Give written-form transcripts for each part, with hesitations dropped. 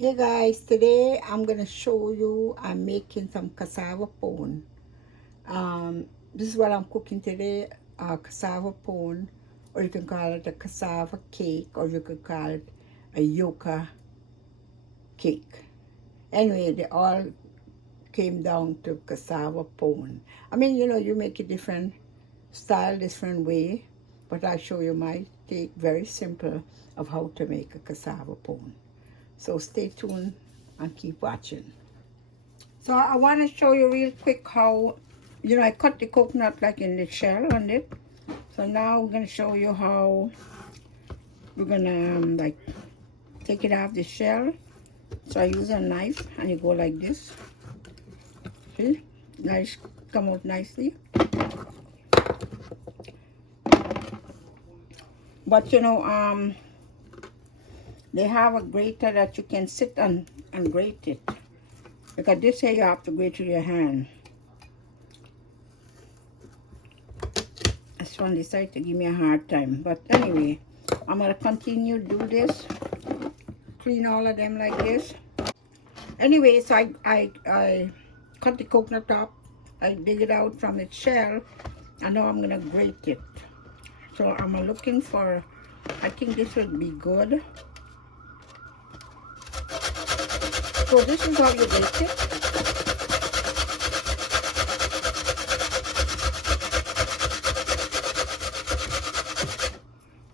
Hey guys, today I'm gonna show you I'm making some cassava pone. This is what I'm cooking today, cassava pone, or you can call it a cassava cake, or you could call it a yuca cake. Anyway, they all came down to cassava pone. I mean, you make a different style, different way, but I'll show you my take, very simple, of how to make a cassava pone. So stay tuned and keep watching. So I want to show you real quick how, I cut the coconut like in the shell on it. So now I'm going to show you how we're going to like take it off the shell. So I use a knife and you go like this. See? Nice, come out nicely. But they have a grater that you can sit on and grate it. Because this here you have to grate with your hand. This one decided to give me a hard time. But anyway, I'm going to continue do this. Clean all of them like this. Anyway, so I cut the coconut up. I dig it out from its shell. And now I'm going to grate it. So I'm looking for, I think this would be good. So this is how you grate it.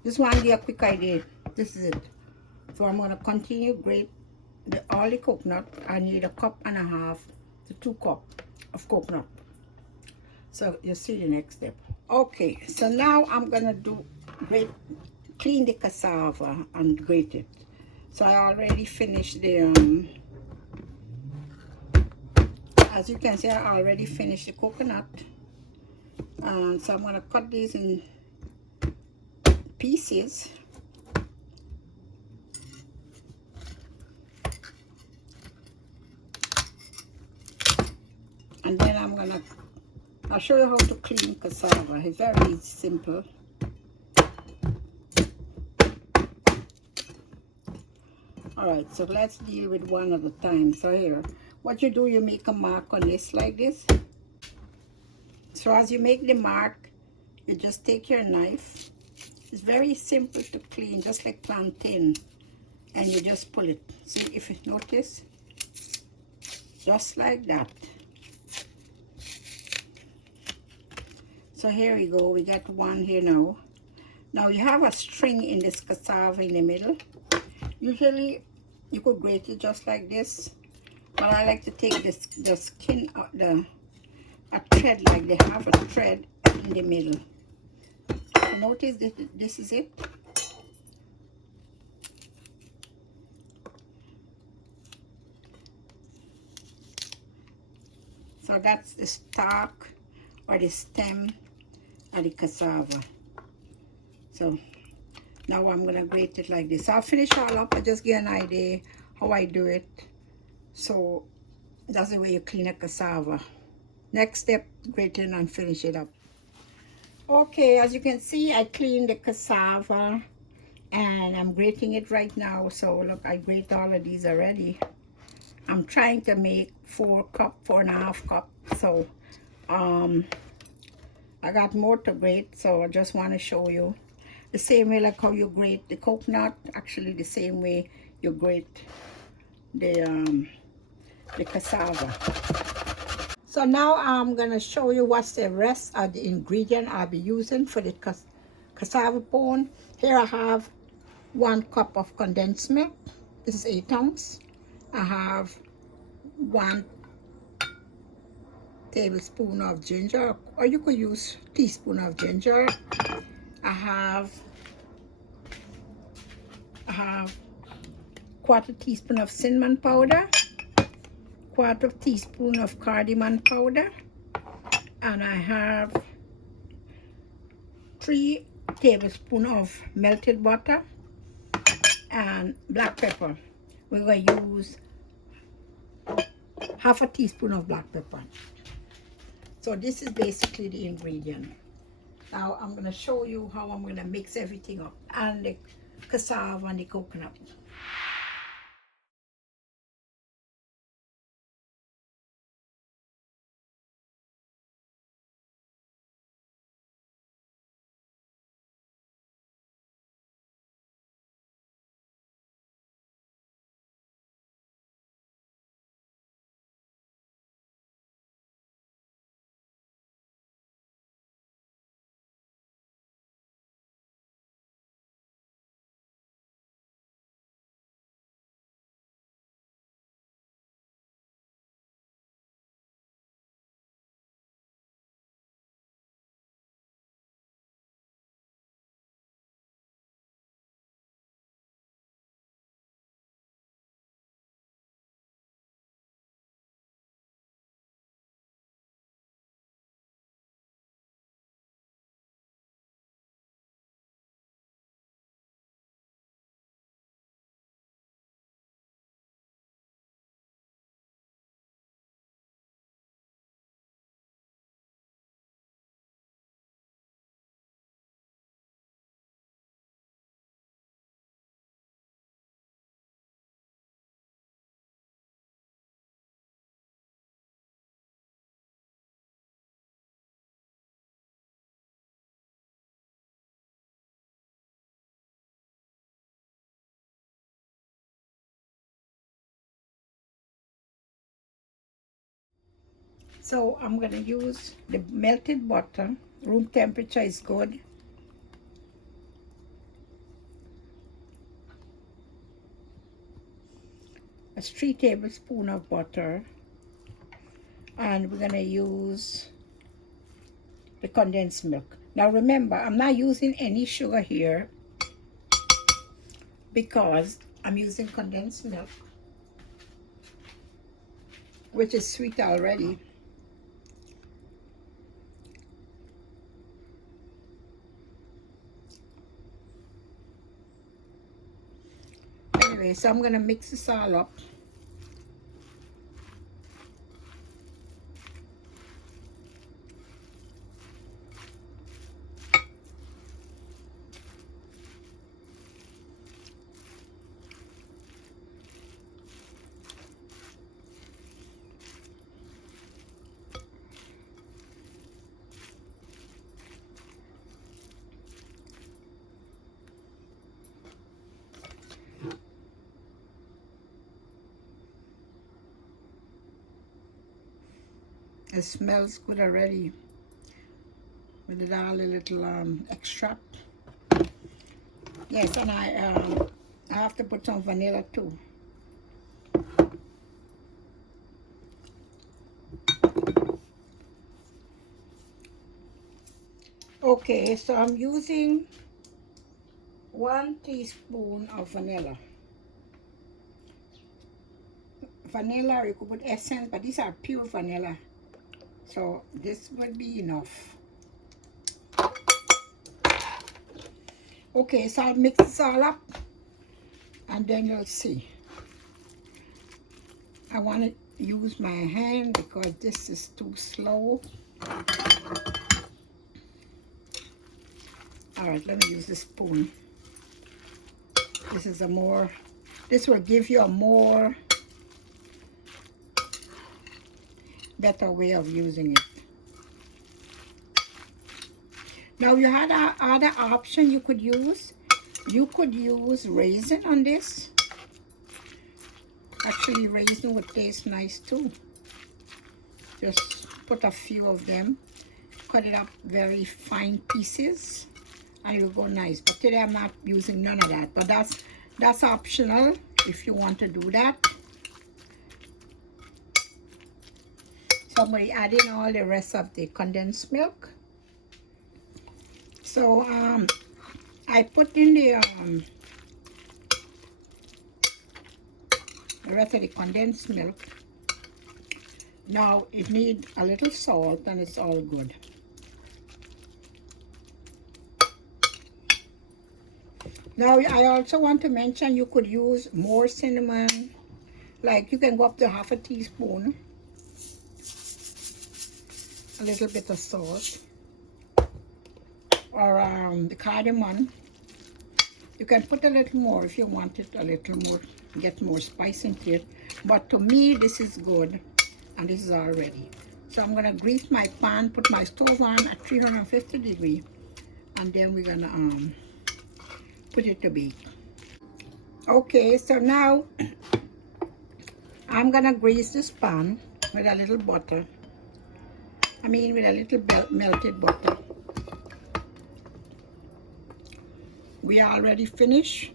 This one be a quick idea. This is it. So I'm going to continue grate all the coconut. I need 1.5 cups to 2 cups of coconut. So you see the next step. Okay, so now I'm going to clean the cassava and grate it. So I already finished the, as you can see, I already finished the coconut. And so I'm going to cut these in pieces. And then I'll show you how to clean cassava. It's very simple. Alright, so let's deal with one at a time. So here, what you do, you make a mark on this like this. So as you make the mark, you just take your knife. It's very simple to clean, just like plantain. And you just pull it. See if you notice? Just like that. So here we go, we got one here now. Now you have a string in this cassava in the middle. Usually you could grate it just like this, but I like to take the skin out, a thread, like they have a thread in the middle. So notice that this is it. So that's the stalk or the stem of the cassava. So now I'm gonna grate it like this. I'll finish all up. I just get an idea how I do it. So that's the way you clean a cassava. Next step, grating and finish it up. Okay, as you can see, I cleaned the cassava and I'm grating it right now. So look, I grate all of these already. I'm trying to make 4.5 cups. So I got more to grate, so I just want to show you the same way like how you grate the coconut. Actually the same way you grate the cassava. So now I'm gonna show you what's the rest of the ingredient I'll be using for the cassava pone. Here I have 1 cup of condensed milk. This is 8 ounces. I have 1 tablespoon of ginger, or you could use teaspoon of ginger. I have 1/4 teaspoon of cinnamon powder, 1/4 teaspoon of cardamom powder, and I have 3 tablespoons of melted butter and black pepper. We're going to use 1/2 teaspoon of black pepper. So this is basically the ingredient. Now I'm going to show you how I'm going to mix everything up, and the cassava and the coconut. So I'm gonna use the melted butter. Room temperature is good. That's 3 tablespoons of butter. And we're gonna use the condensed milk. Now remember, I'm not using any sugar here because I'm using condensed milk, which is sweet already. Anyway, so I'm gonna mix this all up. It smells good already with it all a little extract. Yes, and I have to put some vanilla too. Okay, so I'm using 1 teaspoon of vanilla. Vanilla, you could put essence, but these are pure vanilla. So this would be enough. Okay, so I'll mix this all up and then you'll see. I want to use my hand because this is too slow. All right, let me use this spoon. This will give you a more better way of using it. Now you had other option you could use. You could use raisin on this. Actually, raisin would taste nice too. Just put a few of them, cut it up very fine pieces, and it will go nice. But today I'm not using none of that. But that's optional if you want to do that. So I'm going to add in all the rest of the condensed milk. So I put in the rest of the condensed milk. Now it needs a little salt and it's all good. Now I also want to mention you could use more cinnamon. Like you can go up to half a teaspoon. A little bit of salt. Or the cardamom. You can put a little more if you want it a little more, get more spice into it. But to me, this is good, and this is all ready. So I'm gonna grease my pan, put my stove on at 350 degrees, and then we're gonna put it to bake. Okay, so now I'm gonna grease this pan with a little butter. I mean, with a little melted butter. We are already finished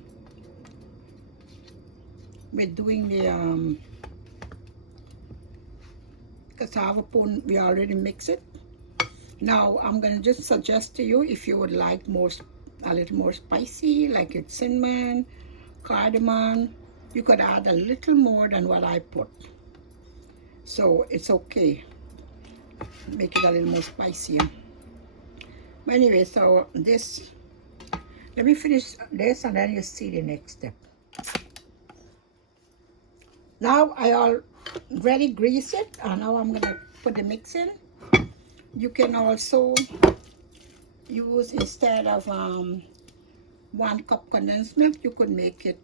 with doing the cassava pone. We already mix it. Now I'm gonna just suggest to you if you would like a little more spicy, like it's cinnamon, cardamom, you could add a little more than what I put. So it's okay. Make it a little more spicier. But anyway, so this. Let me finish this and then you see the next step. Now I already grease it and now I'm gonna put the mix in. You can also use, instead of 1 cup condensed milk, you could make it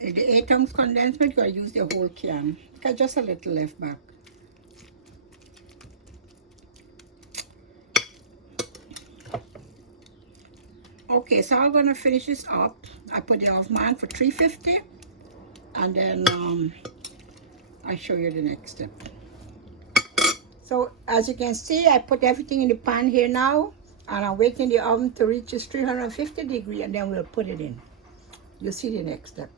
the 8-ounce condensed milk, or use the whole can. Got just a little left back. Okay, so I'm gonna finish this up. I put it off mine for 350, and then I show you the next step. So as you can see, I put everything in the pan here now, and I'm waiting the oven to reach its 350 degree, and then we'll put it in. You'll see the next step.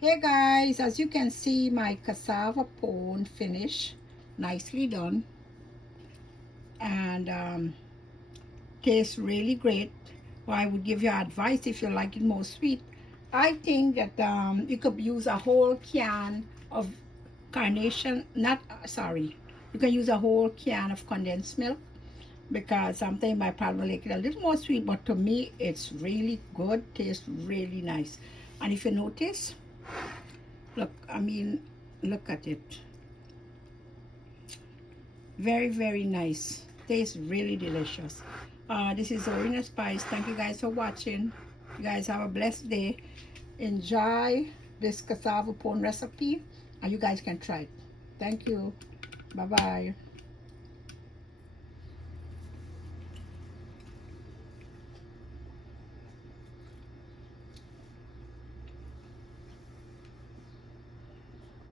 Hey guys, as you can see, my cassava pone finished, nicely done, and tastes really great. Well, I would give you advice if you like it more sweet. I think that you could use a whole can of carnation, not, sorry, you can use a whole can of condensed milk, because sometimes my partner like it a little more sweet, but to me, it's really good, tastes really nice. And if you notice, look, I mean, look at it. Very, very nice. Tastes really delicious. This is Orina Spice. Thank you guys for watching. You guys have a blessed day. Enjoy this cassava pone recipe, and you guys can try it. Thank you. Bye-bye.